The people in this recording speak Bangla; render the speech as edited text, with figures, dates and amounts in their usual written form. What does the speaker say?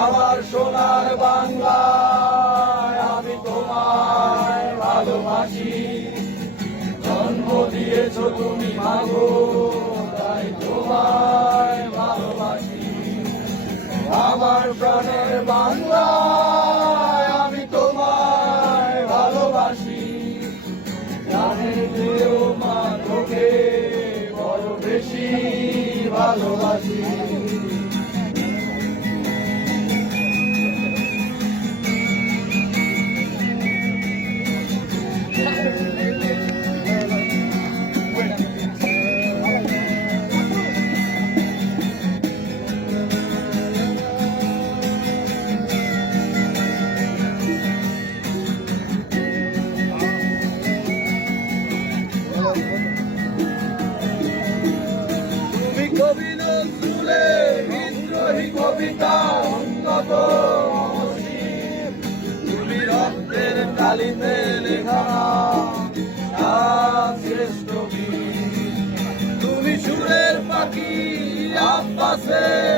আমার সোনার বাংলায় আমি তোমায় ভালোবাসি। জন্ম দিয়েছ তুমি মাগো, তাই তোমায় ভালোবাসি। আমার প্রাণের বাংলায় আমি তোমায় ভালোবাসি। জানে দিও মা তোকে বড় বেশি ভালোবাসি। তুমি কবি নজরুলের বিদ্রোহী কবিতা উন্নত অসীম। তুমি রক্তের কালিতে লেখা শ্রেষ্ঠ বীর। তুমি সুরের পাখি আব্বাসের